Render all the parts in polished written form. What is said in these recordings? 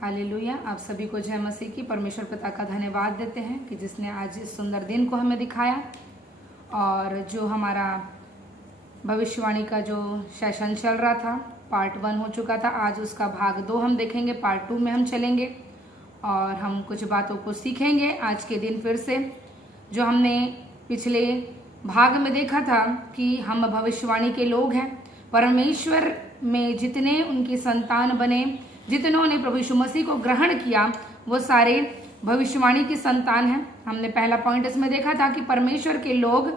Hallelujah. आप सभी को जय मसीह की। परमेश्वर पिता का धन्यवाद देते हैं कि जिसने आज इस सुंदर दिन को हमें दिखाया, और जो हमारा भविष्यवाणी का जो सेशन चल रहा था, पार्ट 1 हो चुका था, आज उसका भाग 2 हम देखेंगे। पार्ट 2 में हम चलेंगे और हम कुछ बातों को सीखेंगे आज के दिन। फिर से जो हमने पिछले भाग में देखा था कि हम भविष्यवाणी के लोग हैं, परमेश्वर में जितने उनकी संतान बने, जितनों ने प्रभु यीशु मसीह को ग्रहण किया, वो सारे भविष्यवाणी की संतान हैं। हमने पहला पॉइंट इसमें देखा था कि परमेश्वर के लोग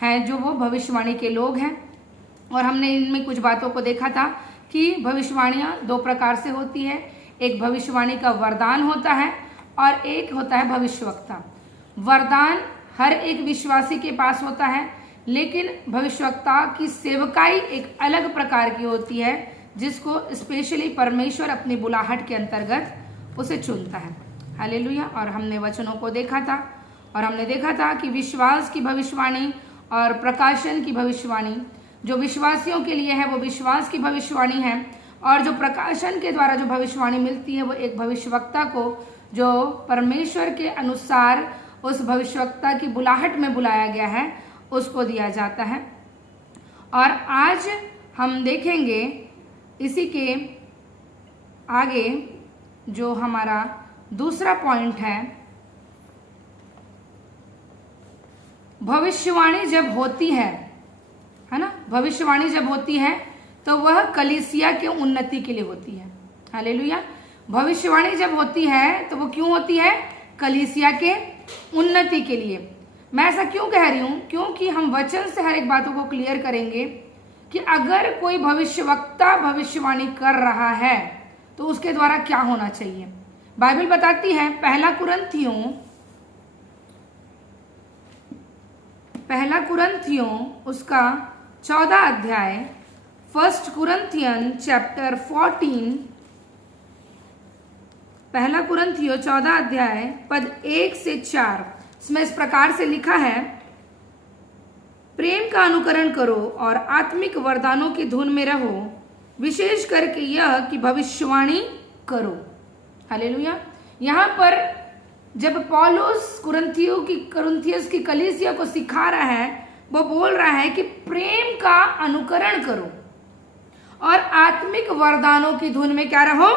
हैं जो वो भविष्यवाणी के लोग हैं, और हमने इनमें कुछ बातों को देखा था कि भविष्यवाणियां 2 प्रकार से होती है। एक भविष्यवाणी का वरदान होता है और एक होता है भविष्यवक्ता। वरदान हर एक विश्वासी के पास होता है, लेकिन भविष्यवक्ता की सेवकाई एक अलग प्रकार की होती है, जिसको स्पेशली परमेश्वर अपनी बुलाहट के अंतर्गत उसे चुनता है। हालेलुया। और हमने वचनों को देखा था, और हमने देखा था कि विश्वास की भविष्यवाणी और प्रकाशन की भविष्यवाणी जो विश्वासियों के लिए है वो विश्वास की भविष्यवाणी है, और जो प्रकाशन के द्वारा जो भविष्यवाणी मिलती है वो एक भविष्यवक्ता को जो परमेश्वर के अनुसार उस भविष्यवक्ता की बुलाहट में बुलाया गया है उसको दिया जाता है। और आज हम देखेंगे इसी के आगे जो हमारा दूसरा पॉइंट है, भविष्यवाणी जब होती है ना, भविष्यवाणी जब होती है तो वह कलीसिया के उन्नति के लिए होती है। हालेलुया। भविष्यवाणी जब होती है तो वो क्यों होती है? कलीसिया के उन्नति के लिए। मैं ऐसा क्यों कह रही हूं? क्योंकि हम वचन से हर एक बातों को क्लियर करेंगे कि अगर कोई भविष्यवक्ता भविष्यवाणी कर रहा है तो उसके द्वारा क्या होना चाहिए। बाइबल बताती है पहला कुरिन्थियों उसका 14 अध्याय, 1 कुरिन्थियन चैप्टर 14, पहला कुरिन्थियों 14 अध्याय पद 1 से 4, इसमें इस प्रकार से लिखा है, प्रेम का अनुकरण करो और आत्मिक वरदानों की धुन में रहो, विशेष करके यह कि भविष्यवाणी करो। हालेलुया। यहाँ पर जब पौलुस कुरिन्थियस की कलीसिया को सिखा रहा है, वो बोल रहा है कि प्रेम का अनुकरण करो और आत्मिक वरदानों की धुन में क्या रहो?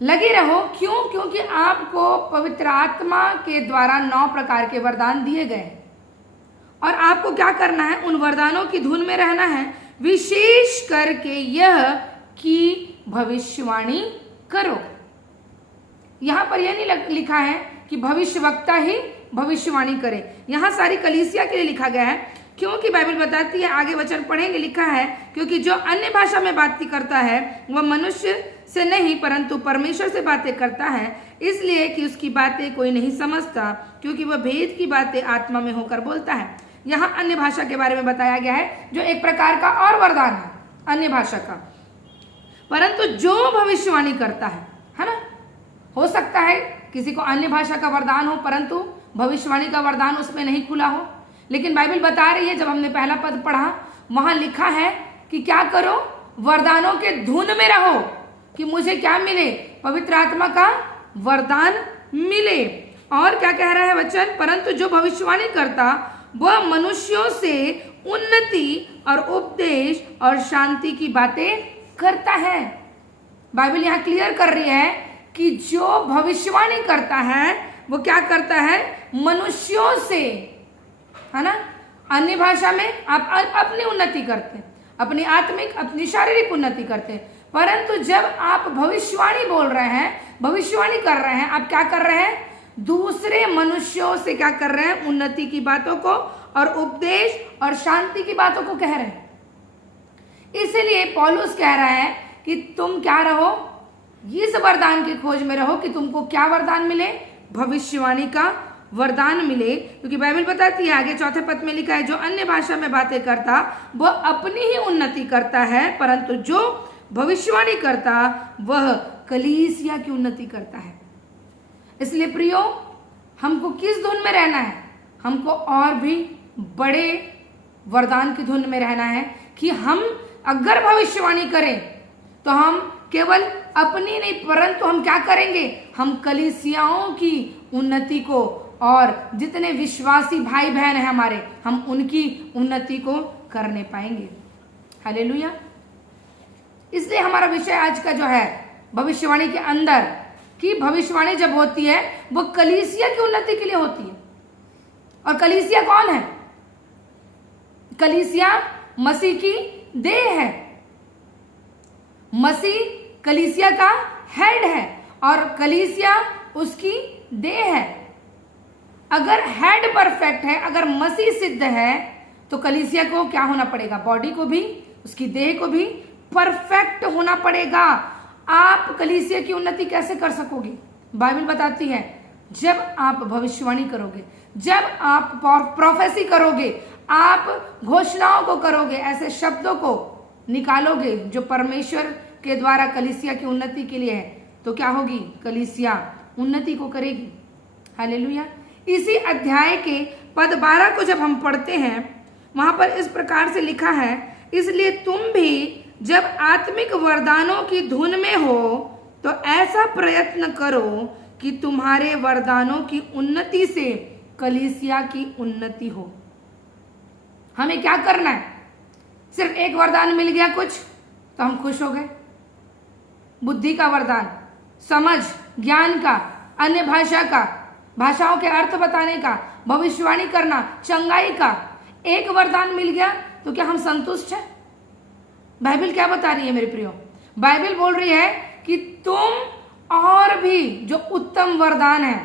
लगे रहो। क्यों? क्योंकि आपको पवित्र आत्मा के द्वारा 9 प्रकार के वरदान दिए गए, और आपको क्या करना है? उन वरदानों की धुन में रहना है, विशेष करके यह कि भविष्यवाणी करो। यहां पर यह नहीं लिखा है कि भविष्यवक्ता ही भविष्यवाणी करे, यहां सारी कलीसिया के लिए लिखा गया है। क्योंकि बाइबल बताती है, आगे वचन पढ़ेंगे, लिखा है, क्योंकि जो अन्य भाषा में बातें करता है वह मनुष्य से नहीं परंतु परमेश्वर से बातें करता है, इसलिए कि उसकी बातें कोई नहीं समझता, क्योंकि वह भेद की बातें आत्मा में होकर बोलता है। यहाँ अन्य भाषा के बारे में बताया गया है, जो एक प्रकार का और वरदान है अन्य भाषा का। परंतु जो भविष्यवाणी करता है ना, हो सकता है किसी को अन्य भाषा का वरदान हो परंतु भविष्यवाणी का वरदान उसमें नहीं खुला हो, लेकिन बाइबल बता रही है, जब हमने पहला पद पढ़ा वहां लिखा है कि क्या करो? वरदानों के धुन में रहो, कि मुझे क्या मिले? पवित्र आत्मा का वरदान मिले। और क्या कह रहा है वचन? परंतु जो भविष्यवाणी करता वह मनुष्यों से उन्नति और उपदेश और शांति की बातें करता है। बाइबल यहाँ क्लियर कर रही है कि जो भविष्यवाणी करता है वो क्या करता है? मनुष्यों से, है ना। अन्य भाषा में आप अपनी उन्नति करते, अपनी आत्मिक, अपनी शारीरिक उन्नति करते, परंतु जब आप भविष्यवाणी बोल रहे हैं, भविष्यवाणी कर रहे हैं, आप क्या कर रहे हैं? दूसरे मनुष्यों से क्या कर रहे हैं? उन्नति की बातों को और उपदेश और शांति की बातों को कह रहे हैं। इसलिए पौलुस कह रहा है कि तुम क्या रहो? इस वरदान की खोज में रहो कि तुमको क्या वरदान मिले? भविष्यवाणी का वरदान मिले। क्योंकि बाइबल बताती है, आगे 4 पद में लिखा है, जो अन्य भाषा में बातें करता वह अपनी ही उन्नति करता है, परंतु जो भविष्यवाणी करता वह कलीसिया की उन्नति करता है। इसलिए प्रियो, हमको किस धुन में रहना है? हमको और भी बड़े वरदान की धुन में रहना है कि हम अगर भविष्यवाणी करें तो हम केवल अपनी नहीं परंतु हम क्या करेंगे, हम कलीसियाओं की उन्नति को और जितने विश्वासी भाई बहन हैं हमारे, हम उनकी उन्नति को करने पाएंगे। हालेलुया। इसलिए हमारा विषय आज का जो है भविष्यवाणी के अंदर कि भविष्यवाणी जब होती है वो कलीसिया की उन्नति के लिए होती है। और कलीसिया कौन है? कलीसिया मसीह की देह है। मसीह कलीसिया का हेड है और कलीसिया उसकी देह है। अगर हेड परफेक्ट है, अगर मसीह सिद्ध है, तो कलीसिया को क्या होना पड़ेगा? बॉडी को भी, उसकी देह को भी परफेक्ट होना पड़ेगा। आप कलीसिया की उन्नति कैसे कर सकोगे? बाइबल बताती है जब आप भविष्यवाणी करोगे, जब आप प्रोफेसी करोगे, आप घोषणाओं को करोगे, ऐसे शब्दों को निकालोगे जो परमेश्वर के द्वारा कलीसिया की उन्नति के लिए है, तो क्या होगी? कलीसिया उन्नति को करेगी। हालेलुया। इसी अध्याय के पद 12 को जब हम पढ़ते हैं, वहां पर इस प्रकार से लिखा है, इसलिए तुम भी जब आत्मिक वरदानों की धुन में हो तो ऐसा प्रयत्न करो कि तुम्हारे वरदानों की उन्नति से कलीसिया की उन्नति हो। हमें क्या करना है? सिर्फ एक वरदान मिल गया कुछ तो हम खुश हो गए? बुद्धि का वरदान, समझ, ज्ञान का, अन्य भाषा का, भाषाओं के अर्थ बताने का, भविष्यवाणी करना, चंगाई का, एक वरदान मिल गया तो क्या हम संतुष्ट हैं? बाइबल क्या बता रही है मेरे प्रियो? बाइबल बोल रही है कि तुम और भी जो उत्तम वरदान है,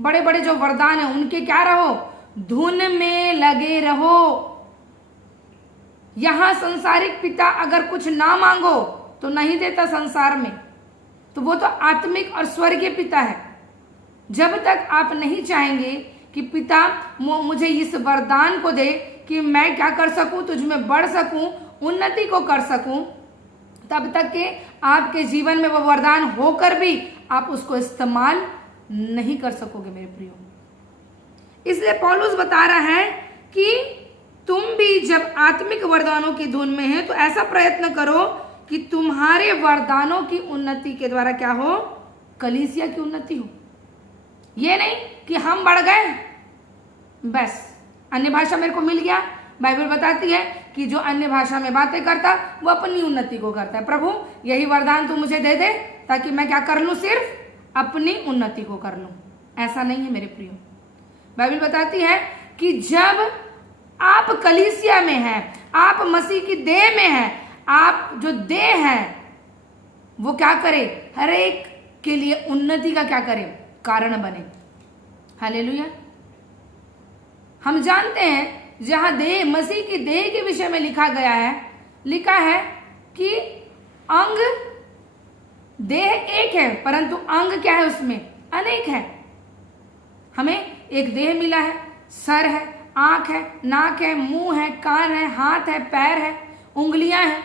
बड़े बड़े जो वरदान है, उनके क्या रहो? धुन में लगे रहो। यहां संसारिक पिता अगर कुछ ना मांगो तो नहीं देता संसार में, तो वो तो आत्मिक और स्वर्गीय पिता है। जब तक आप नहीं चाहेंगे कि पिता मुझे इस वरदान को दे कि मैं क्या कर सकूं, तुझ में बढ़ सकूं, उन्नति को कर सकूं, तब तक के आपके जीवन में वो वरदान होकर भी आप उसको इस्तेमाल नहीं कर सकोगे मेरे प्रियो। इसलिए पौलुस बता रहा है कि तुम भी जब आत्मिक वरदानों की धुन में है तो ऐसा प्रयत्न करो कि तुम्हारे वरदानों की उन्नति के द्वारा क्या हो? कलीसिया की उन्नति हो। ये नहीं कि हम बढ़ गए, बस अन्य भाषा मेरे को मिल गया। बाइबल बताती है कि जो अन्य भाषा में बातें करता वो अपनी उन्नति को करता है। प्रभु यही वरदान तू मुझे दे दे ताकि मैं क्या कर लूं? सिर्फ अपनी उन्नति को कर लूं। ऐसा नहीं है मेरे प्रियो। बाइबल बताती है कि जब आप कलीसिया में हैं, आप मसीह की देह में हैं, आप जो देह हैं वो क्या करे? हर एक के लिए उन्नति का क्या करे? कारण बने। हालेलुया। हम जानते हैं जहां देह, मसीह की देह के विषय में लिखा गया है, लिखा है कि अंग, देह एक है परंतु अंग क्या है? उसमें अनेक है। हमें एक देह मिला है, सर है, आंख है, नाक है, मुंह है, कान है, हाथ है, पैर है, उंगलियां हैं,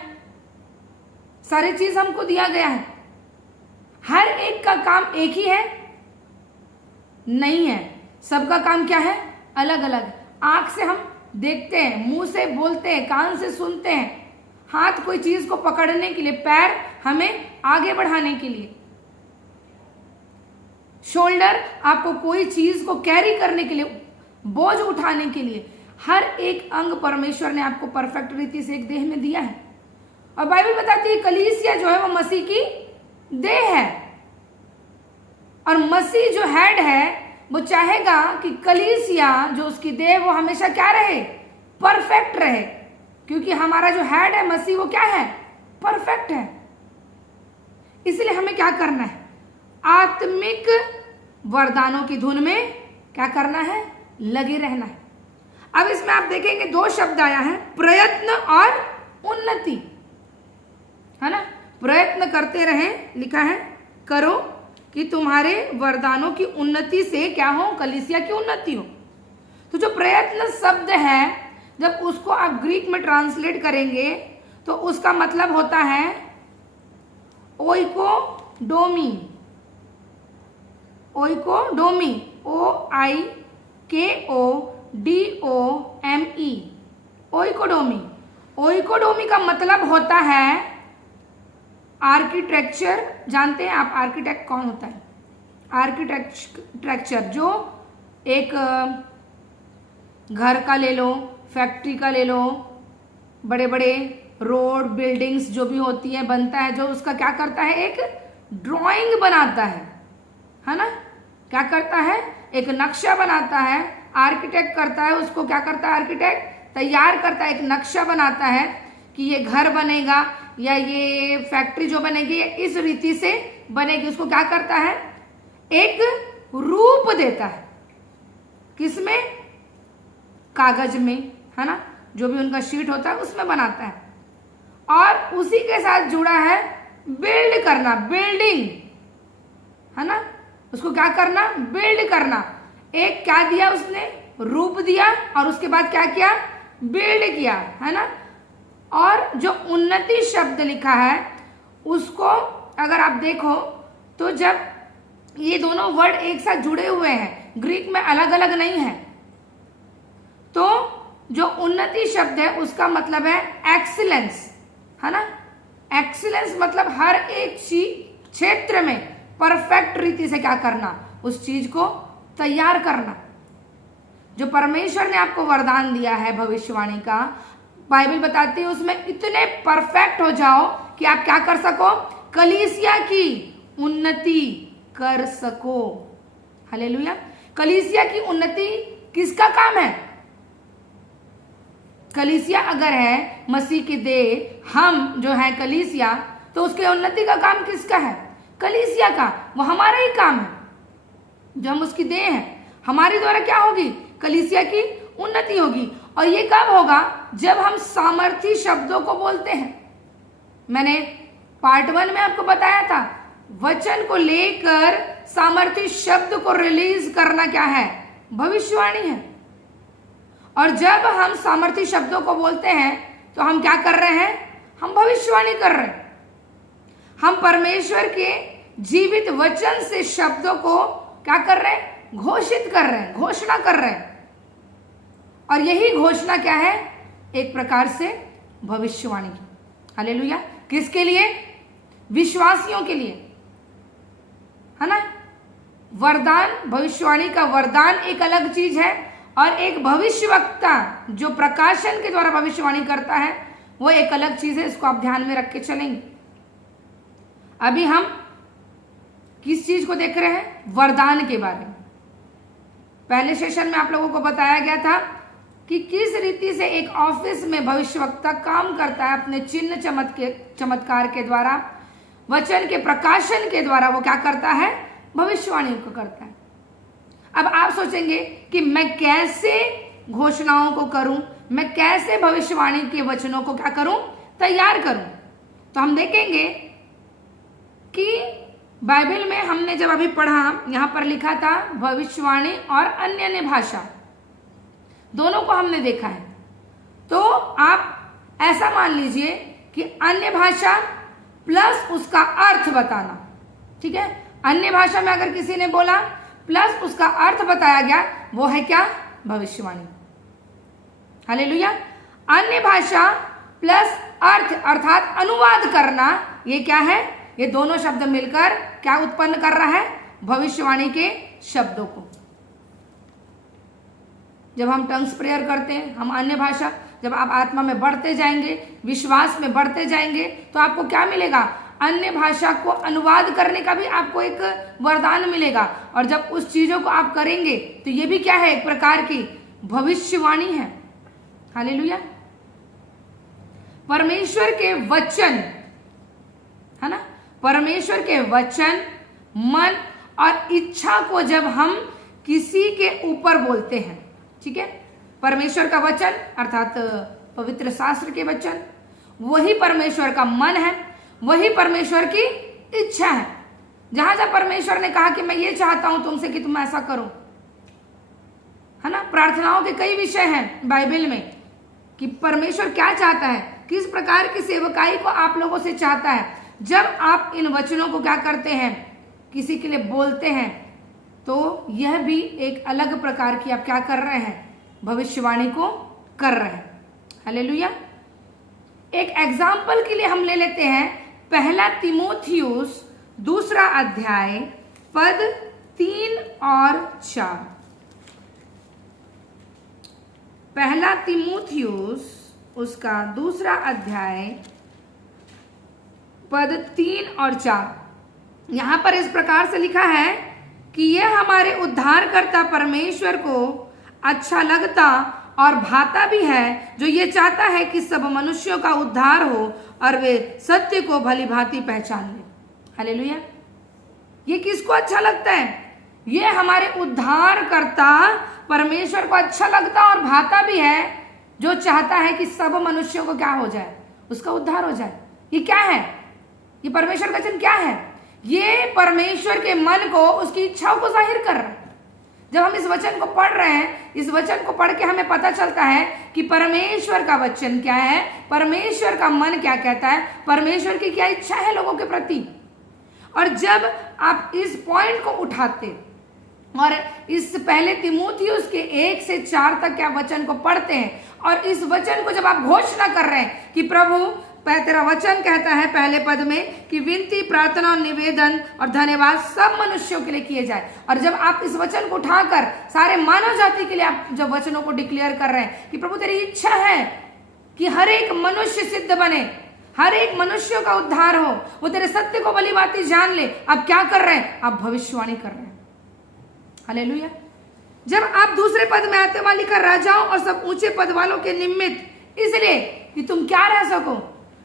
सारी चीज हमको दिया गया है। हर एक का काम एक ही है? नहीं है। सबका काम क्या है? अलग अलग। आंख से हम देखते हैं, मुंह से बोलते हैं, कान से सुनते हैं, हाथ कोई चीज को पकड़ने के लिए, पैर हमें आगे बढ़ाने के लिए, शोल्डर आपको कोई चीज को कैरी करने के लिए, बोझ उठाने के लिए। हर एक अंग परमेश्वर ने आपको परफेक्ट रीति से एक देह में दिया है। और बाइबल बताती है कलीसिया जो है वो मसीह की देह है, और मसीह जो हेड है वो चाहेगा कि कलीसिया जो उसकी देह वो हमेशा क्या रहे? परफेक्ट रहे, क्योंकि हमारा जो हेड है मसीह वो क्या है? परफेक्ट है। इसलिए हमें क्या करना है? आत्मिक वरदानों की धुन में क्या करना है? लगे रहना है। अब इसमें आप देखेंगे दो शब्द आया है, प्रयत्न और उन्नति, है ना? प्रयत्न करते रहें, लिखा है करो कि तुम्हारे वरदानों की उन्नति से क्या हो? कलीसिया की उन्नति हो। तो जो प्रयत्न शब्द है, जब उसको आप ग्रीक में ट्रांसलेट करेंगे तो उसका मतलब होता है ओइकोडोमी। ओइकोडोमी, OIKODOME, ओइकोडोमी। ओइकोडोमी का मतलब होता है आर्किटेक्चर जानते हैं आप? आर्किटेक्ट कौन होता है? आर्किटेक्चर जो एक घर का ले लो, फैक्ट्री का ले लो, बड़े बड़े रोड बिल्डिंग्स जो भी होती है बनता है, जो उसका क्या करता है, एक ड्राइंग बनाता है ना? क्या करता है? एक नक्शा बनाता है। आर्किटेक्ट करता है, उसको क्या करता है? आर्किटेक्ट तैयार करता है, एक नक्शा बनाता है कि ये घर बनेगा या ये फैक्ट्री जो बनेगी इस रीति से बनेगी। उसको क्या करता है? एक रूप देता है। किसमें? कागज में, है ना? जो भी उनका शीट होता है उसमें बनाता है। और उसी के साथ जुड़ा है बिल्ड करना, बिल्डिंग, है ना? उसको क्या करना? बिल्ड करना। एक क्या दिया उसने? रूप दिया, और उसके बाद क्या किया? बिल्ड किया, है ना? और जो उन्नति शब्द लिखा है उसको अगर आप देखो तो जब ये दोनों वर्ड एक साथ जुड़े हुए हैं, ग्रीक में अलग अलग नहीं है, तो जो उन्नति शब्द है उसका मतलब है एक्सीलेंस, है ना? एक्सीलेंस मतलब हर एक क्षेत्र में परफेक्ट रीति से क्या करना? उस चीज को तैयार करना। जो परमेश्वर ने आपको वरदान दिया है भविष्यवाणी का, बाइबल बताती है उसमें इतने परफेक्ट हो जाओ कि आप क्या कर सको? कलीसिया की उन्नति कर सको। हालेलुया। कलीसिया की उन्नति किसका काम है? कलीसिया अगर है मसीह की देह, हम जो है कलीसिया, तो उसके उन्नति का काम किसका है? कलीसिया का। वो हमारा ही काम है, जो हम उसकी देह हैं। हमारे द्वारा क्या होगी? कलीसिया की उन्नति होगी। और ये कब होगा? जब हम सामर्थी शब्दों को बोलते हैं। मैंने पार्ट 1 में आपको बताया था, वचन को लेकर सामर्थी शब्द को रिलीज करना क्या है? भविष्यवाणी है। और जब हम सामर्थी शब्दों को बोलते हैं तो हम क्या कर रहे हैं? हम भविष्यवाणी कर रहे हैं। हम परमेश्वर के जीवित वचन से शब्दों को क्या कर रहे हैं? घोषित कर रहे हैं, घोषणा कर रहे हैं। और यही घोषणा क्या है? एक प्रकार से भविष्यवाणी की। हालेलुया। किसके लिए? विश्वासियों के लिए, है ना? वरदान, भविष्यवाणी का वरदान एक अलग चीज है, और एक भविष्यवक्ता जो प्रकाशन के द्वारा भविष्यवाणी करता है वो एक अलग चीज है। इसको आप ध्यान में रख के चलेंगे। अभी हम किस चीज को देख रहे हैं? वरदान के बारे में। पहले सेशन में आप लोगों को बताया गया था कि किस रीति से एक ऑफिस में भविष्यवक्ता काम करता है, अपने चिन्ह चमत्कार के द्वारा, वचन के प्रकाशन के द्वारा वो क्या करता है? भविष्यवाणी को करता है। अब आप सोचेंगे कि मैं कैसे घोषणाओं को करूं, मैं कैसे भविष्यवाणी के वचनों को क्या करूं? तैयार करूं। तो हम देखेंगे कि बाइबल में हमने जब अभी पढ़ा, यहां पर लिखा था भविष्यवाणी और अन्य भाषा, दोनों को हमने देखा है। तो आप ऐसा मान लीजिए कि अन्य भाषा प्लस उसका अर्थ बताना, ठीक है? अन्य भाषा में अगर किसी ने बोला प्लस उसका अर्थ बताया गया, वो है क्या? भविष्यवाणी। हालेलुया। अन्य भाषा प्लस अर्थ अर्थात अनुवाद करना, ये क्या है? ये दोनों शब्द मिलकर क्या उत्पन्न कर रहा है? भविष्यवाणी के शब्दों को। जब हम टंग्स प्रेयर करते हैं, हम अन्य भाषा, जब आप आत्मा में बढ़ते जाएंगे, विश्वास में बढ़ते जाएंगे, तो आपको क्या मिलेगा? अन्य भाषा को अनुवाद करने का भी आपको एक वरदान मिलेगा। और जब उस चीजों को आप करेंगे तो ये भी क्या है? एक प्रकार की भविष्यवाणी है। हालेलुया। परमेश्वर के वचन, है ना? परमेश्वर के वचन, मन और इच्छा को जब हम किसी के ऊपर बोलते हैं, ठीक है? परमेश्वर का वचन अर्थात पवित्र शास्त्र के वचन, वही परमेश्वर का मन है, वही परमेश्वर की इच्छा है। जहां जहां परमेश्वर ने कहा कि मैं ये चाहता हूं तुमसे कि तुम ऐसा करो, है ना? प्रार्थनाओं के कई विषय हैं बाइबल में कि परमेश्वर क्या चाहता है, किस प्रकार की सेवकाई को आप लोगों से चाहता है। जब आप इन वचनों को क्या करते हैं? किसी के लिए बोलते हैं, तो यह भी एक अलग प्रकार की आप क्या कर रहे हैं? भविष्यवाणी को कर रहे हैं। हालेलुया। एक एग्जाम्पल के लिए हम ले लेते हैं पहला तीमुथियुस 2 अध्याय पद 3 और 4। पहला तीमुथियुस उसका 2 अध्याय पद 3 और 4। यहां पर इस प्रकार से लिखा है कि यह हमारे उद्धारकर्ता परमेश्वर को अच्छा लगता और भाता भी है, जो ये चाहता है कि सब मनुष्यों का उद्धार हो और वे सत्य को भली भांति पहचान ले। हालेलुया। ये किसको अच्छा लगता है? ये हमारे उद्धारकर्ता परमेश्वर को अच्छा लगता और भाता भी है, जो चाहता है कि सब मनुष्यों को क्या हो जाए, उसका उद्धार हो जाए। ये क्या है? ये परमेश्वर का वचन क्या है? ये परमेश्वर के मन को, उसकी इच्छाओं को जाहिर कर रहा है। जब हम इस वचन को पढ़ रहे हैं, इस वचन को पढ़ के हमें पता चलता है कि परमेश्वर का वचन क्या है, परमेश्वर का मन क्या कहता है, परमेश्वर की क्या इच्छा है लोगों के प्रति। और जब आप इस पॉइंट को उठाते और इस पहले तीमुथियुस के 1 से 4 तक क्या वचन को पढ़ते हैं और इस वचन को जब आप घोषणा कर रहे हैं कि प्रभु तेरा वचन कहता है पहले पद में कि विनती, प्रार्थना और निवेदन और धन्यवाद सब मनुष्यों के लिए किए जाए, और जब आप इस वचन को उठाकर सारे मानव जाति के लिए आप जब वचनों को डिक्लेयर कर रहे हैं कि प्रभु तेरी इच्छा है कि हर एक मनुष्य सिद्ध बने, हर एक मनुष्यों का उद्धार हो, वो तेरे सत्य को भली भांति जान ले, आप क्या कर रहे हैं? आप भविष्यवाणी कर रहे हैं। हालेलुया। जब आप दूसरे पद में आते, वहां लिखा राजाओं और सब ऊंचे पद वालों के निमित्त, इसलिए कि तुम क्या रह सको,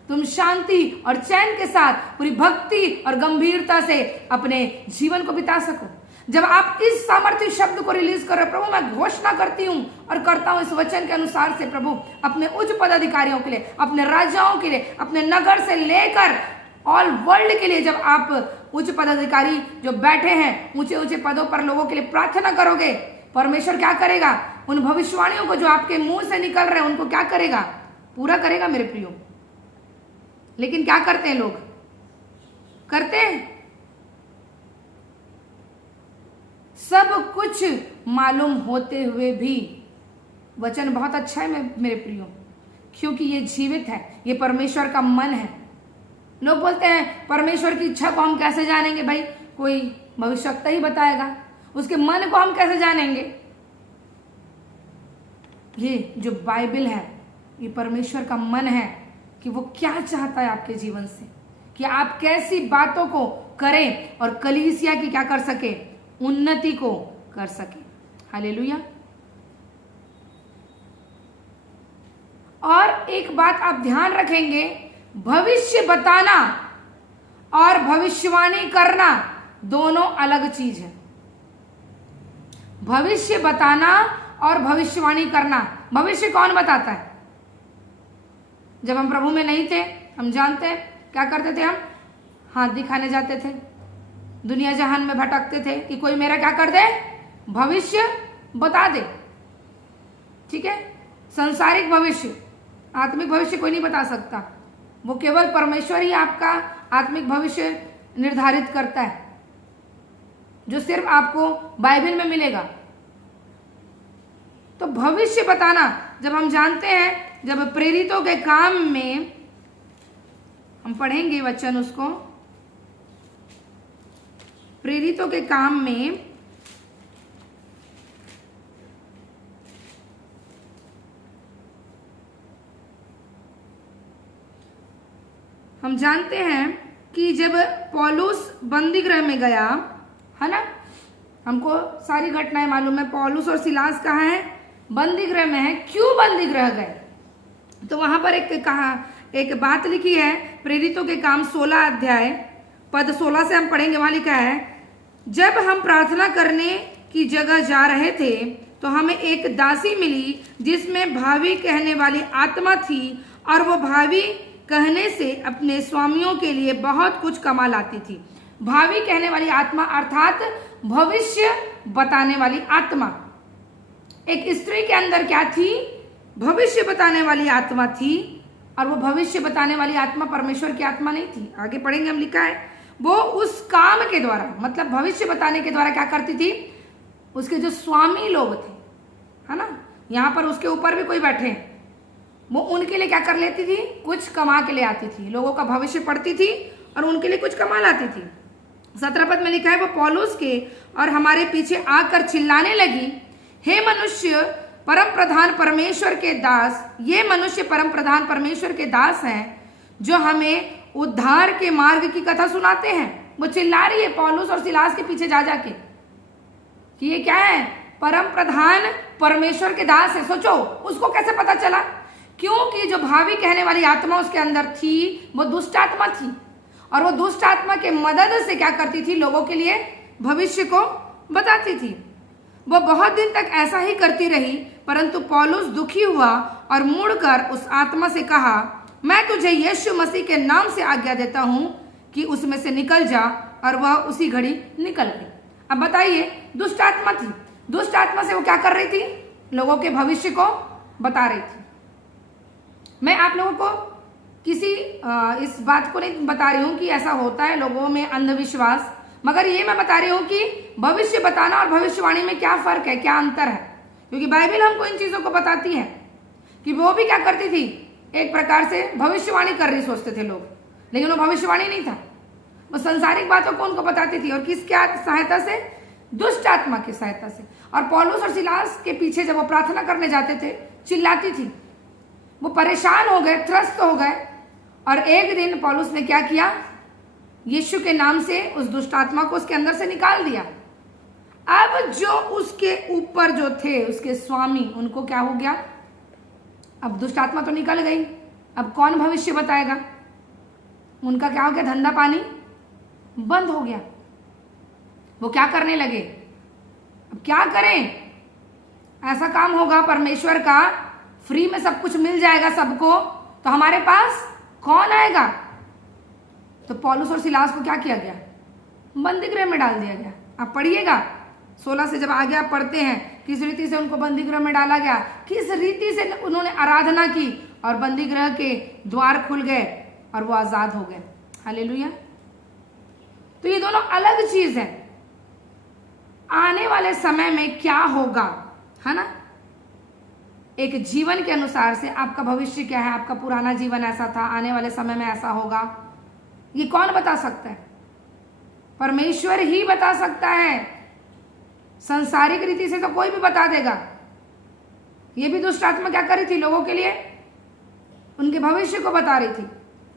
तुम शांति और चैन के साथ पूरी भक्ति और गंभीरता से अपने जीवन को बिता सको। जब आप इस सामर्थ्य शब्द को रिलीज करो, प्रभु मैं घोषणा करती हूं और करता हूं इस वचन के अनुसार से, प्रभु अपने उच्च पदाधिकारियों के लिए, अपने राजाओं के लिए, अपने नगर से लेकर ऑल वर्ल्ड के लिए, जब आप उच्च पदाधिकारी जो बैठे हैं ऊंचे ऊंचे पदों पर, लोगों के लिए प्रार्थना करोगे, परमेश्वर क्या करेगा? उन भविष्यवाणियों को जो आपके मुंह से निकल रहे हैं उनको क्या करेगा? पूरा करेगा मेरे प्रियो। लेकिन क्या करते हैं लोग? करते हैं सब कुछ मालूम होते हुए भी। वचन बहुत अच्छा है मेरे प्रियो, क्योंकि ये जीवित है, ये परमेश्वर का मन है। लोग बोलते हैं परमेश्वर की इच्छा को हम कैसे जानेंगे? भाई कोई भविष्यवक्ता ही बताएगा, उसके मन को हम कैसे जानेंगे? ये जो बाइबल है, ये परमेश्वर का मन है कि वो क्या चाहता है आपके जीवन से, कि आप कैसी बातों को करें और कलीसिया की क्या कर सके? उन्नति को कर सके। हालेलुया। और एक बात आप ध्यान रखेंगे, भविष्य बताना और भविष्यवाणी करना दोनों अलग चीज है। भविष्य बताना और भविष्यवाणी करना। भविष्य कौन बताता है? जब हम प्रभु में नहीं थे, हम जानते हैं क्या करते थे? हम हाथ दिखाने जाते थे, दुनिया जहान में भटकते थे कि कोई मेरा क्या कर दे, भविष्य बता दे। ठीक है, संसारिक भविष्य, आत्मिक भविष्य कोई नहीं बता सकता, वो केवल परमेश्वर ही आपका आत्मिक भविष्य निर्धारित करता है, जो सिर्फ आपको बाइबल में मिलेगा। तो भविष्य बताना, जब हम जानते हैं, जब प्रेरितों के काम में हम पढ़ेंगे वचन, उसको प्रेरितों के काम में हम जानते हैं कि जब पौलुस बंदी गृह में गया, है ना, हमको सारी घटनाएं मालूम है। पौलुस और सिलास कहाँ है? बंदी गृह में है। क्यों बंदी गृह गए? तो वहां पर एक बात लिखी है, प्रेरितों के काम 16 अध्याय पद 16 से हम पढ़ेंगे। वहां लिखा है, जब हम प्रार्थना करने की जगह जा रहे थे तो हमें एक दासी मिली जिसमें भावी कहने वाली आत्मा थी, और वो भावी कहने से अपने स्वामियों के लिए बहुत कुछ कमा लाती थी। भावी कहने वाली आत्मा अर्थात भविष्य बताने वाली आत्मा। एक स्त्री के अंदर क्या थी? भविष्य बताने वाली आत्मा थी, और वो भविष्य बताने वाली आत्मा परमेश्वर की आत्मा नहीं थी। आगे पढ़ेंगे, हम लिखा है वो उस काम के द्वारा, मतलब भविष्य बताने के द्वारा क्या करती थी? उसके जो स्वामी लोग थे, है ना, यहाँ पर उसके ऊपर भी कोई बैठे हैं, वो उनके लिए क्या कर लेती थी? कुछ कमा के ले आती थी, लोगों का भविष्य पढ़ती थी और उनके लिए कुछ कमा लाती थी। 17 पद में लिखा है, वो पौलुस के और हमारे पीछे आकर चिल्लाने लगी, हे मनुष्य परम प्रधान परमेश्वर के दास, ये मनुष्य परम प्रधान परमेश्वर के दास हैं जो हमें उद्धार के मार्ग की कथा सुनाते हैं। वो चिल्ला रही है पौलुस और सिलास के पीछे जा जाके कि ये क्या है, परम प्रधान परमेश्वर के दास है। सोचो उसको कैसे पता चला? क्योंकि जो भावी कहने वाली आत्मा उसके अंदर थी वो दुष्ट आत्मा थी, और वो दुष्ट आत्मा के मदद से क्या करती थी, लोगों के लिए भविष्य को बताती थी। वो बहुत दिन तक ऐसा ही करती रही, परंतु पौलुस दुखी हुआ और मुड़कर उस आत्मा से कहा, मैं तुझे यीशु मसीह के नाम से आज्ञा देता हूं कि उसमें से निकल जा, और वह उसी घड़ी निकल गई। अब बताइए, दुष्ट आत्मा थी, दुष्ट आत्मा से वो क्या कर रही थी, लोगों के भविष्य को बता रही थी। मैं आप लोगों को किसी इस बात को नहीं बता रही हूं कि ऐसा होता है लोगों में अंधविश्वास, मगर ये मैं बता रही हूं कि भविष्य बताना और भविष्यवाणी में क्या फर्क है, क्या अंतर है। क्योंकि बाइबल हमको इन चीजों को बताती है कि वो भी क्या करती थी, एक प्रकार से भविष्यवाणी कर रही सोचते थे लोग, लेकिन वो भविष्यवाणी नहीं था, वो संसारिक बातों को उनको बताती थी। और किस क्या सहायता से? दुष्ट आत्मा की सहायता से। और पौलुस और सिलास के पीछे जब वो प्रार्थना करने जाते थे, चिल्लाती थी, वो परेशान हो गए, त्रस्त हो गए। और एक दिन पौलुस ने क्या किया, यीशु के नाम से उस दुष्ट आत्मा को उसके अंदर से निकाल दिया। अब जो उसके ऊपर जो थे, उसके स्वामी, उनको क्या हो गया, अब दुष्ट आत्मा तो निकल गई, अब कौन भविष्य बताएगा? उनका क्या हो गया, धंधा पानी बंद हो गया। वो क्या करने लगे, अब क्या करें, ऐसा काम होगा परमेश्वर का, फ्री में सब कुछ मिल जाएगा सबको, तो हमारे पास कौन आएगा? तो पौलुस और सिलास को क्या किया गया, बंदी गृह में डाल दिया गया। आप पढ़िएगा 16 से जब आगे आप पढ़ते हैं किस रीति से उनको बंदी गृह में डाला गया, किस रीति से उन्होंने आराधना की और बंदी गृह के द्वार खुल गए और वो आजाद हो गए। हालेलुया। तो ये दोनों अलग चीज है। आने वाले समय में क्या होगा, है ना, एक जीवन के अनुसार से आपका भविष्य क्या है, आपका पुराना जीवन ऐसा था, आने वाले समय में ऐसा होगा, ये कौन बता सकता है? परमेश्वर ही बता सकता है। संसारिक रीति से तो कोई भी बता देगा। ये भी दुष्ट आत्मा क्या कर रही थी, लोगों के लिए उनके भविष्य को बता रही थी।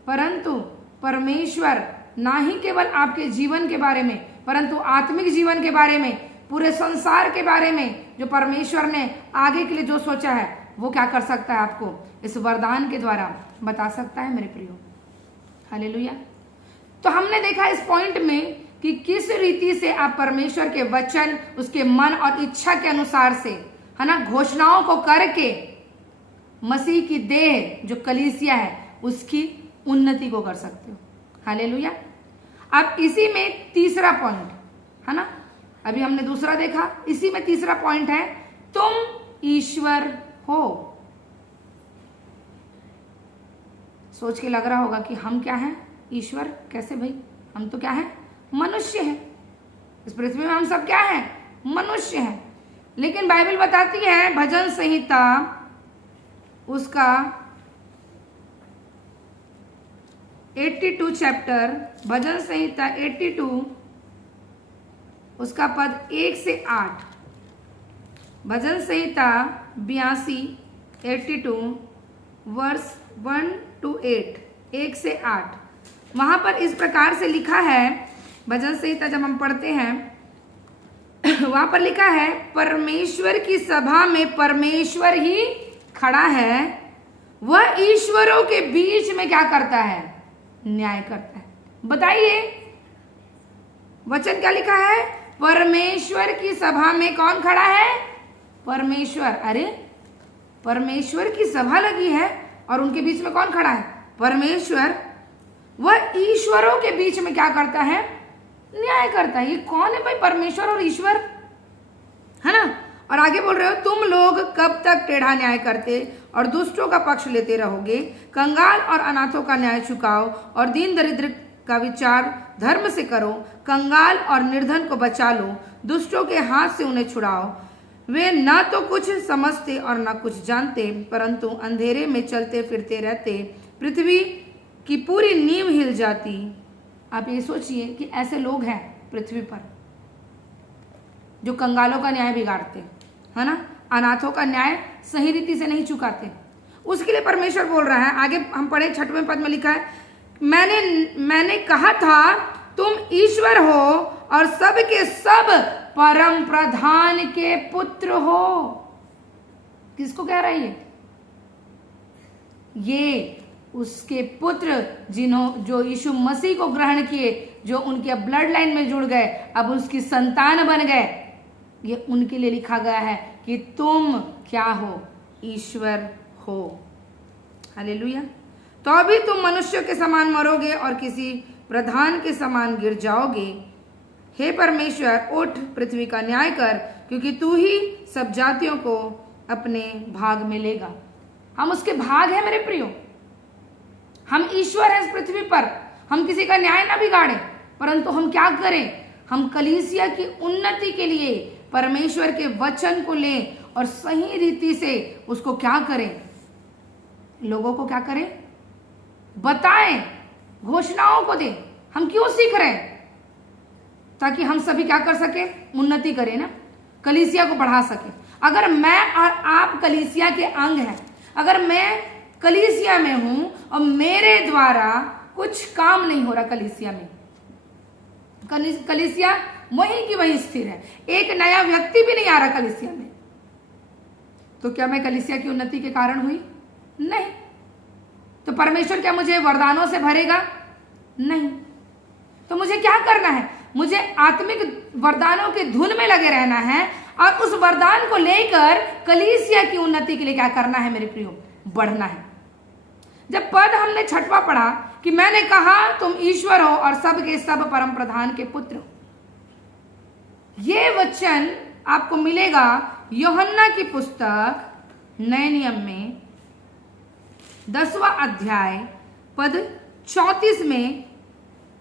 परंतु परमेश्वर ना ही केवल आपके जीवन के बारे में, परंतु आत्मिक जीवन के बारे में, पूरे संसार के बारे में जो परमेश्वर ने आगे के लिए जो सोचा है, वो क्या कर सकता है, आपको इस वरदान के द्वारा बता सकता है मेरे प्रियो। हालेलुया। तो हमने देखा इस पॉइंट में कि किस रीति से आप परमेश्वर के वचन, उसके मन और इच्छा के अनुसार से, है ना, घोषणाओं को करके मसीह की देह जो कलीसिया है उसकी उन्नति को कर सकते हो। हालेलुया। अब इसी में तीसरा पॉइंट, है ना, अभी हमने दूसरा देखा, इसी में तीसरा पॉइंट है, तुम ईश्वर हो। सोच के लग रहा होगा कि हम क्या हैं, ईश्वर कैसे भाई, हम तो क्या है, मनुष्य हैं। इस पृथ्वी में हम सब क्या हैं, मनुष्य हैं। लेकिन बाइबल बताती है भजन संहिता उसका 82 चैप्टर, भजन संहिता 82 उसका पद 1 से 8, भजन संहिता 82 82 वर्स 1 to 8, 1 से 8, वहां पर इस प्रकार से लिखा है। भजन संहिता जब हम पढ़ते हैं वहां पर लिखा है, परमेश्वर की सभा में परमेश्वर ही खड़ा है, वह ईश्वरों के बीच में क्या करता है, न्याय करता है। बताइए वचन क्या लिखा है, परमेश्वर की सभा में कौन खड़ा है, परमेश्वर। अरे परमेश्वर की सभा लगी है और उनके बीच में कौन खड़ा है, परमेश्वर। वह ईश्वरों के बीच में क्या करता है, न्याय करता है। ये कौन है भाई, परमेश्वर और ईश्वर, है ना। और आगे बोल रहे हो, तुम लोग कब तक टेढ़ा न्याय करते और दुष्टों का पक्ष लेते रहोगे, कंगाल और अनाथों का न्याय चुकाओ और दीन दरिद्र का विचार धर्म से करो, कंगाल और निर्धन को बचा लो, दुष्टों के हाथ से उन्हें छुड़ाओ। वे न तो कुछ समझते और न कुछ जानते, परंतु अंधेरे में चलते फिरते रहते, पृथ्वी की पूरी नींव हिल जाती। आप ये सोचिए कि ऐसे लोग हैं पृथ्वी पर जो कंगालों का न्याय बिगाड़ते, है ना, अनाथों का न्याय सही रीति से नहीं चुकाते। उसके लिए परमेश्वर बोल रहा है, आगे हम पढ़े 6वें पद में लिखा है, मैंने कहा था तुम ईश्वर हो और सब के सब परम प्रधान के पुत्र हो। किसको कह रहा है ये उसके पुत्र जो यीशु मसीह को ग्रहण किए, जो उनके ब्लड लाइन में जुड़ गए, अब उसकी संतान बन गए। ये उनके लिए लिखा गया है कि तुम क्या हो, ईश्वर हो। हालेलुया। तो अभी तुम मनुष्यों के समान मरोगे और किसी प्रधान के समान गिर जाओगे। हे परमेश्वर, उठ, पृथ्वी का न्याय कर, क्योंकि तू ही सब जातियों को अपने भाग में लेगा। हम उसके भाग हैं मेरे प्रियो, हम ईश्वर हैं इस पृथ्वी पर। हम किसी का न्याय ना बिगाड़े, परंतु हम क्या करें, हम कलीसिया की उन्नति के लिए परमेश्वर के वचन को लें और सही रीति से उसको क्या करें, लोगों को क्या करें, बताएं, घोषणाओं को दें। हम क्यों सीख रहे हैं? ताकि हम सभी क्या कर सके, उन्नति करें ना, कलीसिया को बढ़ा सके। अगर मैं और आप कलीसिया के अंग हैं, अगर मैं कलीसिया में हूं और मेरे द्वारा कुछ काम नहीं हो रहा कलीसिया में, कलीसिया वहीं की वहीं स्थिर है, एक नया व्यक्ति भी नहीं आ रहा कलीसिया में, तो क्या मैं कलीसिया की उन्नति के कारण हुई? नहीं। तो परमेश्वर क्या मुझे वरदानों से भरेगा? नहीं। तो मुझे क्या करना है? मुझे आत्मिक वरदानों के धुन में लगे रहना है और उस वरदान को लेकर कलीसिया की उन्नति के लिए क्या करना है मेरे प्रियो, बढ़ना है। जब पद हमने 6वां पढ़ा कि मैंने कहा तुम ईश्वर हो और सब के सब परम प्रधान के पुत्र हो, ये वचन आपको मिलेगा यूहन्ना की पुस्तक नए नियम में 10वां अध्याय पद 34 में।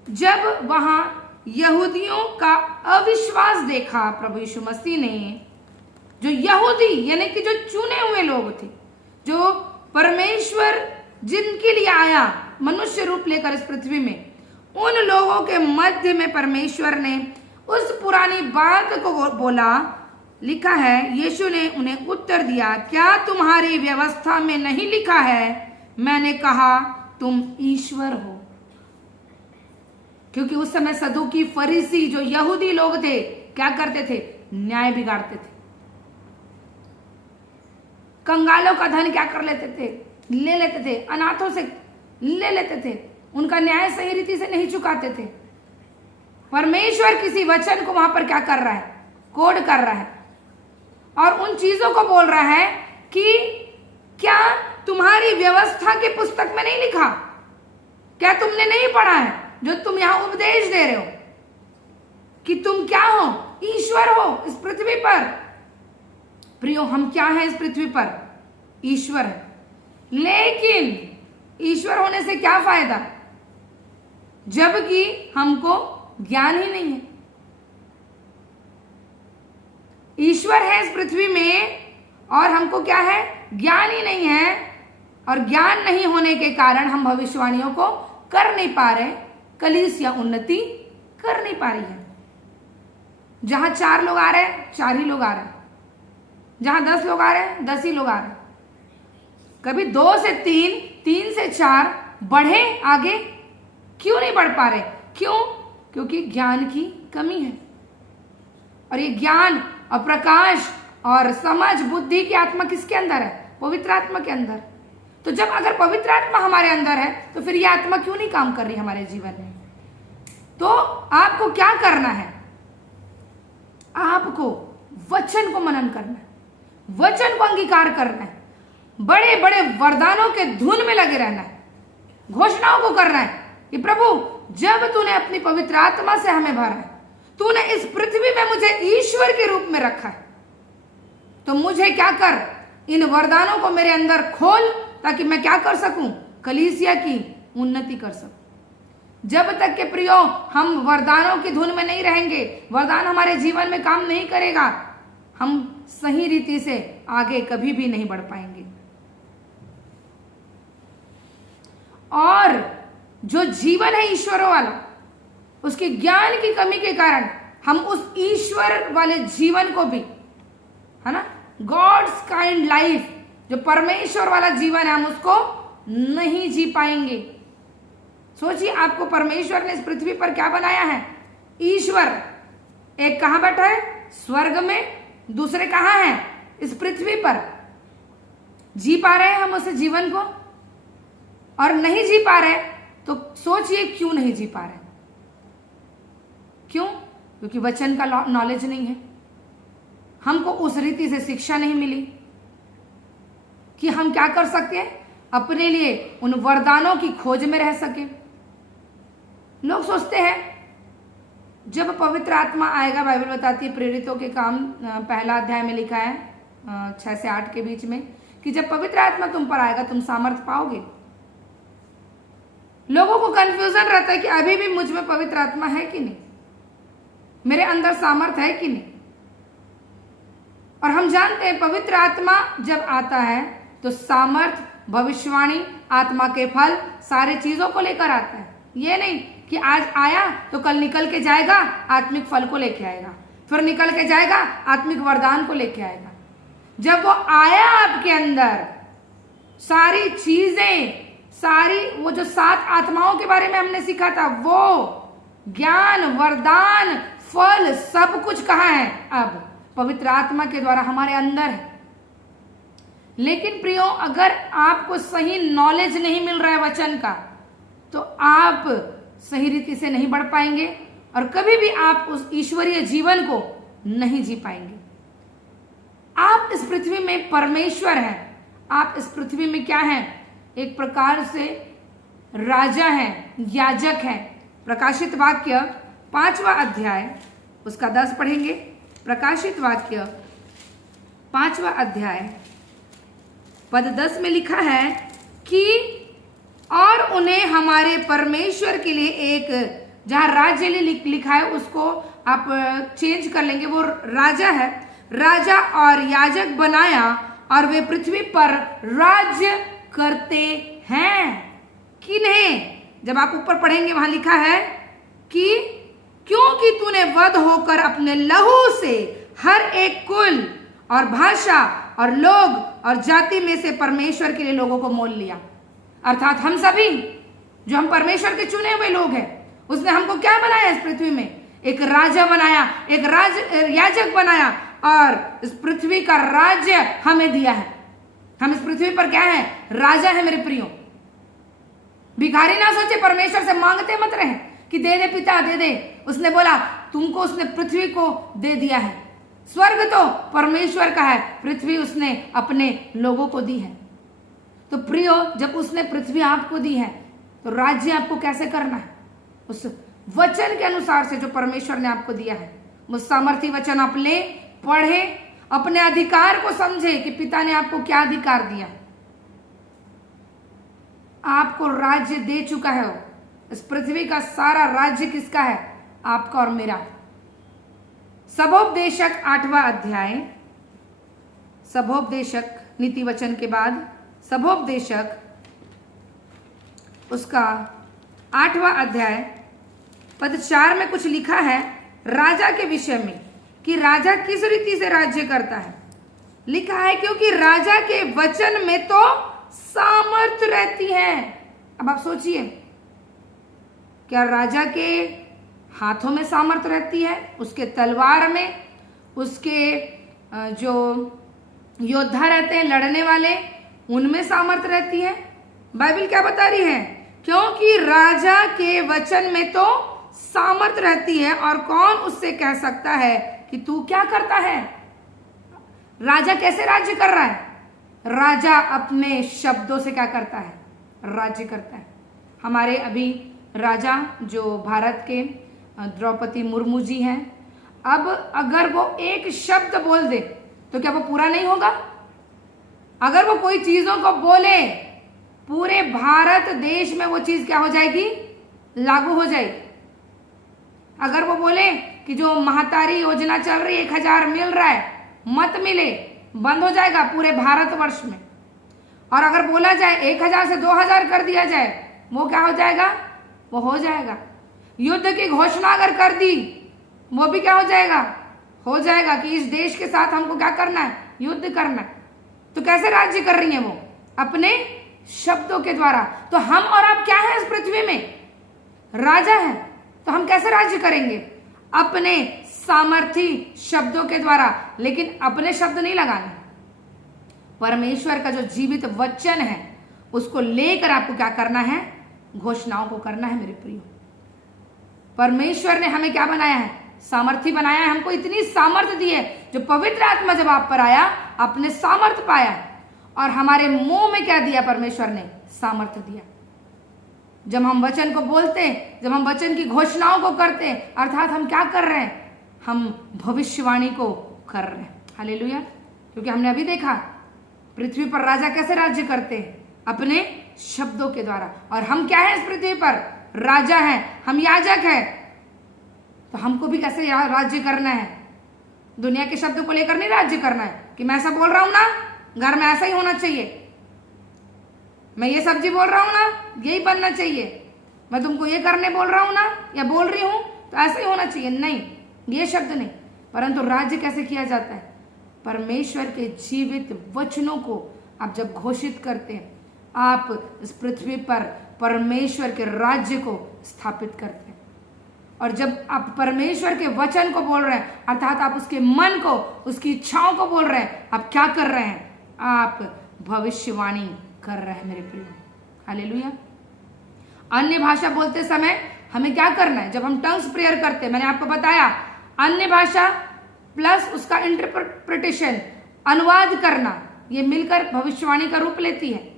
जब वहां यहूदियों का अविश्वास देखा प्रभु यीशु मसीह ने, जो यहूदी यानी कि जो चुने हुए लोग थे, जो परमेश्वर जिनके लिए आया मनुष्य रूप लेकर इस पृथ्वी में, उन लोगों के मध्य में परमेश्वर ने उस पुरानी बात को बोला। लिखा है, यीशु ने उन्हें उत्तर दिया, क्या तुम्हारी व्यवस्था में नहीं लिखा है, मैंने कहा तुम ईश्वर हो। क्योंकि उस समय सदूकी, फरीसी जो यहूदी लोग थे, क्या करते थे, न्याय बिगाड़ते थे, कंगालों का धन क्या कर लेते थे, ले लेते थे, अनाथों से ले लेते थे, उनका न्याय सही रीति से नहीं चुकाते थे। परमेश्वर किसी वचन को वहां पर क्या कर रहा है, कोड कर रहा है और उन चीजों को बोल रहा है कि क्या तुम्हारी व्यवस्था के पुस्तक में नहीं लिखा? क्या तुमने नहीं पढ़ा है जो तुम यहां उपदेश दे रहे हो कि तुम क्या हो, ईश्वर हो इस पृथ्वी पर? प्रियो, हम क्या हैं इस पृथ्वी पर? ईश्वर है। लेकिन ईश्वर होने से क्या फायदा, जबकि हमको ज्ञान ही नहीं है। ईश्वर है इस पृथ्वी में और हमको क्या है, ज्ञान ही नहीं है, और ज्ञान नहीं होने के कारण हम भविष्यवाणियों को कर नहीं पा रहे, कलीसिया उन्नति कर नहीं पा रही है। जहां 4 लोग आ रहे हैं, 4 ही लोग आ रहे हैं, जहां 10 लोग आ रहे हैं, 10 ही लोग आ रहे हैं। कभी 2 से 3, 3 से 4 बढ़े आगे, क्यों नहीं बढ़ पा रहे? क्यों? क्योंकि ज्ञान की कमी है। और ये ज्ञान और प्रकाश और समझ, बुद्धि की आत्मा किसके अंदर है? पवित्र आत्मा के अंदर। तो जब अगर पवित्र आत्मा हमारे अंदर है, तो फिर ये आत्मा क्यों नहीं काम कर रही हमारे जीवन में? तो आपको क्या करना है? आपको वचन को मनन करना है, वचन को अंगीकार करना है, बड़े बड़े वरदानों के धुन में लगे रहना है, घोषणाओं को करना है कि प्रभु, जब तूने अपनी पवित्र आत्मा से हमें भरा है, तूने इस पृथ्वी में मुझे ईश्वर के रूप में रखा है, तो मुझे क्या कर, इन वरदानों को मेरे अंदर खोल, ताकि मैं क्या कर सकूं, कलीसिया की उन्नति कर सकूं। जब तक के प्रियो हम वरदानों की धुन में नहीं रहेंगे, वरदान हमारे जीवन में काम नहीं करेगा, हम सही रीति से आगे कभी भी नहीं बढ़ पाएंगे। और जो जीवन है ईश्वरों वाला, उसके ज्ञान की कमी के कारण हम उस ईश्वर वाले जीवन को भी, है ना, गॉड्स काइंड लाइफ, जो परमेश्वर वाला जीवन है, हम उसको नहीं जी पाएंगे। सोचिए, आपको परमेश्वर ने इस पृथ्वी पर क्या बनाया है? ईश्वर। एक कहां बैठा है? स्वर्ग में। दूसरे कहां है? इस पृथ्वी पर। जी पा रहे हैं हम उस जीवन को? और नहीं जी पा रहे तो सोचिए क्यों नहीं जी पा रहे? क्यों? क्योंकि वचन का नॉलेज नहीं है, हमको उस रीति से शिक्षा नहीं मिली कि हम क्या कर सकते हैं, अपने लिए उन वरदानों की खोज में रह सके। लोग सोचते हैं जब पवित्र आत्मा आएगा, बाइबल बताती है प्रेरितों के काम पहला अध्याय में लिखा है 6 से 8 के बीच में, कि जब पवित्र आत्मा तुम पर आएगा तुम सामर्थ पाओगे। लोगों को कंफ्यूजन रहता है कि अभी भी मुझ में पवित्र आत्मा है कि नहीं, मेरे अंदर सामर्थ है कि नहीं। और हम जानते हैं पवित्र आत्मा जब आता है तो सामर्थ, भविष्यवाणी, आत्मा के फल, सारे चीजों को लेकर आता है। ये नहीं कि आज आया तो कल निकल के जाएगा, आत्मिक फल को लेके आएगा, फिर निकल के जाएगा, आत्मिक वरदान को लेके आएगा। जब वो आया आपके अंदर, सारी चीजें, सारी वो जो 7 आत्माओं के बारे में हमने सीखा था, वो ज्ञान, वरदान, फल, सब कुछ कहाँ है? अब पवित्र आत्मा के द्वारा हमारे अंदर है। लेकिन प्रियो, अगर आपको सही नॉलेज नहीं मिल रहा है वचन का, तो आप सही रीति से नहीं बढ़ पाएंगे और कभी भी आप उस ईश्वरीय जीवन को नहीं जी पाएंगे। आप इस पृथ्वी में परमेश्वर हैं। आप इस पृथ्वी में क्या हैं? एक प्रकार से राजा हैं, याजक हैं। प्रकाशित वाक्य 5वां अध्याय उसका 10 पढ़ेंगे। प्रकाशित वाक्य 5वां अध्याय पद 10 में लिखा है कि और उन्हें हमारे परमेश्वर के लिए एक, जहां राज्य लिखा है उसको आप चेंज कर लेंगे, वो राजा है, राजा और याजक बनाया और वे पृथ्वी पर राज्य करते हैं। कि नहीं? जब आप ऊपर पढ़ेंगे वहां लिखा है कि क्योंकि तूने वध होकर अपने लहू से हर एक कुल और भाषा और लोग और जाति में से परमेश्वर के लिए लोगों को मोल लिया। अर्थात हम सभी जो हम परमेश्वर के चुने हुए लोग हैं, उसने हमको क्या बनाया? इस पृथ्वी में एक राजा बनाया, एक याजक बनाया और इस पृथ्वी का राज्य हमें दिया है। हम इस पृथ्वी पर क्या है? राजा है मेरे प्रियो। भिखारी ना सोचे, परमेश्वर से मांगते मत रहे कि दे दे पिता, दे दे। उसने बोला तुमको उसने पृथ्वी को दे दिया है। स्वर्ग तो परमेश्वर का है, पृथ्वी उसने अपने लोगों को दी है। तो प्रियो, जब उसने पृथ्वी आपको दी है तो राज्य आपको कैसे करना है? उस वचन के अनुसार से जो परमेश्वर ने आपको दिया है, वो सामर्थी वचन आप ले, पढ़े, अपने अधिकार को समझे कि पिता ने आपको क्या अधिकार दिया। आपको राज्य दे चुका है वो। इस पृथ्वी का सारा राज्य किसका है? आपका और मेरा। सबोपदेशक 8वां अध्याय, सबोपदेशक नीति वचन के बाद सबोपदेशक उसका 8वां अध्याय पद 4 में कुछ लिखा है राजा के विषय में कि राजा किस रीति से राज्य करता है। लिखा है क्योंकि राजा के वचन में तो सामर्थ्य रहती है। अब आप सोचिए, क्या राजा के हाथों में सामर्थ्य रहती है? उसके तलवार में, उसके जो योद्धा रहते हैं लड़ने वाले, उनमें सामर्थ्य रहती है? बाइबल क्या बता रही है? क्योंकि राजा के वचन में तो सामर्थ्य रहती है और कौन उससे कह सकता है कि तू क्या करता है? राजा कैसे राज्य कर रहा है? राजा अपने शब्दों से क्या करता है? राज्य करता है। हमारे अभी राजा जो भारत के द्रौपदी मुर्मू जी हैं, अब अगर वो एक शब्द बोल दे तो क्या वो पूरा नहीं होगा? अगर वो कोई चीजों को बोले, पूरे भारत देश में वो चीज क्या हो जाएगी? लागू हो जाएगी। अगर वो बोले कि जो महातारी योजना चल रही है 1000 मिल रहा है, मत मिले, बंद हो जाएगा पूरे भारतवर्ष में। और अगर बोला जाए 1000 से 2000 कर दिया जाए, वो क्या हो जाएगा? वो हो जाएगा। युद्ध की घोषणा अगर कर दी, वो भी क्या हो जाएगा कि इस देश के साथ हमको क्या करना है, युद्ध करना है। तो कैसे राज्य कर रही है वो? अपने शब्दों के द्वारा। तो हम और आप क्या है इस पृथ्वी में? राजा है। तो हम कैसे राज्य करेंगे? अपने सामर्थी शब्दों के द्वारा। लेकिन अपने शब्द नहीं लगाने, परमेश्वर का जो जीवित वचन है उसको लेकर आपको क्या करना है? घोषणाओं को करना है मेरे प्रियो। परमेश्वर ने हमें क्या बनाया है? सामर्थी बनाया है। हमको इतनी सामर्थ्य दी है, जो पवित्र आत्मा जब आप पर आया आपने सामर्थ्य पाया है। और हमारे मुंह में क्या दिया? परमेश्वर ने सामर्थ्य दिया। जब हम वचन को बोलते, जब हम वचन की घोषणाओं को करते, अर्थात हम क्या कर रहे हैं? हम भविष्यवाणी को कर रहे हैं। हालेलुया। क्योंकि हमने अभी देखा पृथ्वी पर राजा कैसे राज्य करते हैं? अपने शब्दों के द्वारा। और हम क्या है इस पृथ्वी पर? राजा हैं, हम याजक हैं। तो हमको भी कैसे राज्य करना है? दुनिया के शब्दों को लेकर नहीं राज्य करना है कि मैं ऐसा बोल रहा हूं ना, घर में ऐसा ही होना चाहिए, मैं ये सब्जी बोल रहा हूं ना, यही बनना चाहिए, मैं तुमको ये करने बोल रहा हूं ना या बोल रही हूं तो ऐसा ही होना चाहिए। नहीं, ये शब्द नहीं। परंतु राज्य कैसे किया जाता है? परमेश्वर के जीवित वचनों को आप जब घोषित करते हैं, आप इस पृथ्वी पर परमेश्वर के राज्य को स्थापित करते हैं। और जब आप परमेश्वर के वचन को बोल रहे हैं, अर्थात आप उसके मन को, उसकी इच्छाओं को बोल रहे हैं, आप क्या कर रहे हैं? आप भविष्यवाणी कर रहे हैं मेरे प्रिय। हालेलुया। अन्य भाषा बोलते समय हमें क्या करना है? जब हम टंग्स प्रेयर करते हैं, मैंने आपको बताया अन्य भाषा प्लस उसका इंटरप्रिटेशन, अनुवाद करना, ये मिलकर भविष्यवाणी का रूप लेती है।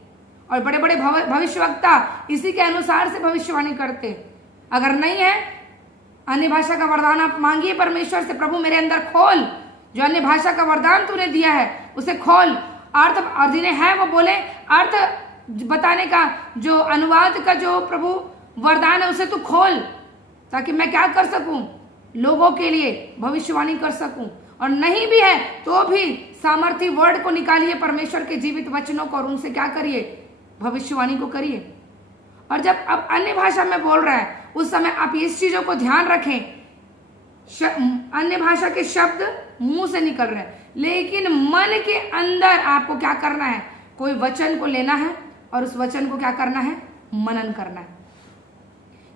और बड़े बड़े भविष्यवक्ता इसी के अनुसार से भविष्यवाणी करते हैं। अगर नहीं है अन्य भाषा का वरदान, आप मांगिए परमेश्वर से, प्रभु मेरे अंदर खोल, जो अन्य भाषा का वरदान तूने दिया है उसे खोल। अर्थ और जिन्हें है वो बोले, अर्थ बताने का, जो अनुवाद का जो प्रभु वरदान है उसे तू खोल, ताकि मैं क्या कर सकूं? लोगों के लिए भविष्यवाणी कर सकूं। और नहीं भी है तो भी सामर्थी वर्ड को निकालिए, परमेश्वर के जीवित वचनों को, और उनसे क्या करिए? भविष्यवाणी को करिए। और जब आप अन्य भाषा में बोल रहे हैं उस समय आप इस चीजों को ध्यान रखें, अन्य भाषा के शब्द मुंह से निकल रहे हैं, लेकिन मन के अंदर आपको क्या करना है? कोई वचन को लेना है और उस वचन को क्या करना है? मनन करना है।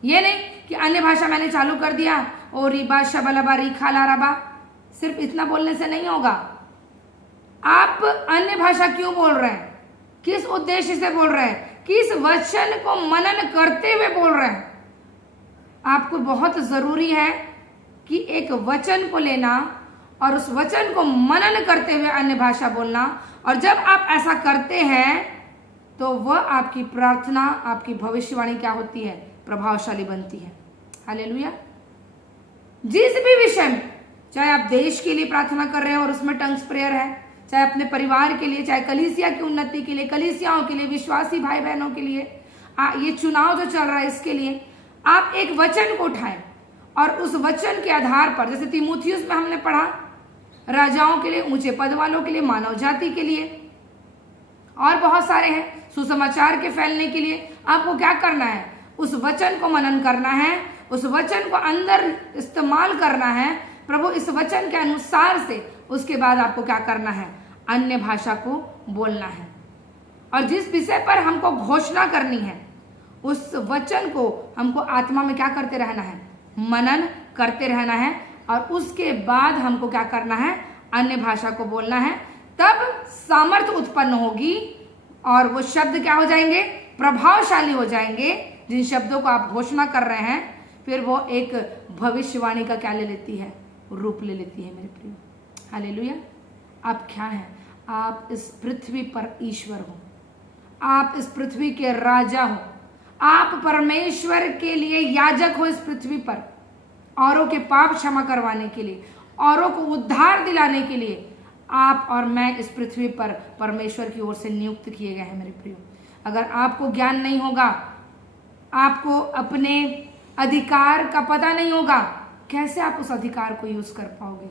ये नहीं कि अन्य भाषा मैंने चालू कर दिया, ओ रिबा शबलबा रिखा लाराबा, सिर्फ इतना बोलने से नहीं होगा। आप अन्य भाषा क्यों बोल रहे हैं? किस उद्देश्य से बोल रहे हैं? किस वचन को मनन करते हुए बोल रहे हैं? आपको बहुत जरूरी है कि एक वचन को लेना और उस वचन को मनन करते हुए अन्य भाषा बोलना। और जब आप ऐसा करते हैं तो वह आपकी प्रार्थना, आपकी भविष्यवाणी क्या होती है? प्रभावशाली बनती है। हालेलुया। जिस भी विषय में, चाहे आप देश के लिए प्रार्थना कर रहे हो और उसमें टंग्स प्रेयर है, चाहे अपने परिवार के लिए, चाहे कलीसिया की उन्नति के लिए, कलीसियाओं के लिए, विश्वासी भाई बहनों के लिए, ये चुनाव जो चल रहा है इसके लिए आप एक वचन को उठाएं और उस वचन के आधार पर, जैसे तीमुथियुस में हमने पढ़ा, राजाओं के लिए, ऊंचे पद वालों के लिए, मानव जाति के लिए, और बहुत सारे हैं, सुसमाचार के फैलने के लिए आपको क्या करना है? उस वचन को मनन करना है, उस वचन को अंदर इस्तेमाल करना है, प्रभु इस वचन के अनुसार से। उसके बाद आपको क्या करना है? अन्य भाषा को बोलना है। और जिस विषय पर हमको घोषणा करनी है उस वचन को हमको आत्मा में क्या करते रहना है? मनन करते रहना है। और उसके बाद हमको क्या करना है? अन्य भाषा को बोलना है। तब सामर्थ्य उत्पन्न होगी और वो शब्द क्या हो जाएंगे? प्रभावशाली हो जाएंगे। जिन शब्दों को आप घोषणा कर रहे हैं फिर वो एक भविष्यवाणी का क्या ले लेती है? रूप ले लेती है मेरे प्रिय। हालेलुया। आप क्या हैं? आप इस पृथ्वी पर ईश्वर हो, आप इस पृथ्वी के राजा हो, आप परमेश्वर के लिए याजक हो इस पृथ्वी पर, औरों के पाप क्षमा करवाने के लिए, औरों को उद्धार दिलाने के लिए आप और मैं इस पृथ्वी पर परमेश्वर की ओर से नियुक्त किए गए हैं मेरे प्रियो। अगर आपको ज्ञान नहीं होगा, आपको अपने अधिकार का पता नहीं होगा, कैसे आप उस अधिकार को यूज कर पाओगे?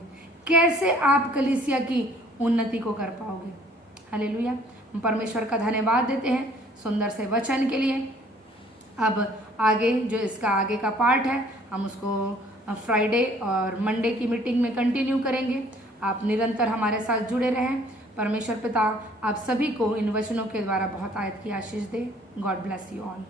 कैसे आप कलीसिया की उन्नति को कर पाओगे? हालेलुया। हम परमेश्वर का धन्यवाद देते हैं सुंदर से वचन के लिए। अब आगे जो इसका आगे का पार्ट है हम उसको फ्राइडे और मंडे की मीटिंग में कंटिन्यू करेंगे। आप निरंतर हमारे साथ जुड़े रहें। परमेश्वर पिता आप सभी को इन वचनों के द्वारा बहुत आयत की आशीष दे। God bless you all.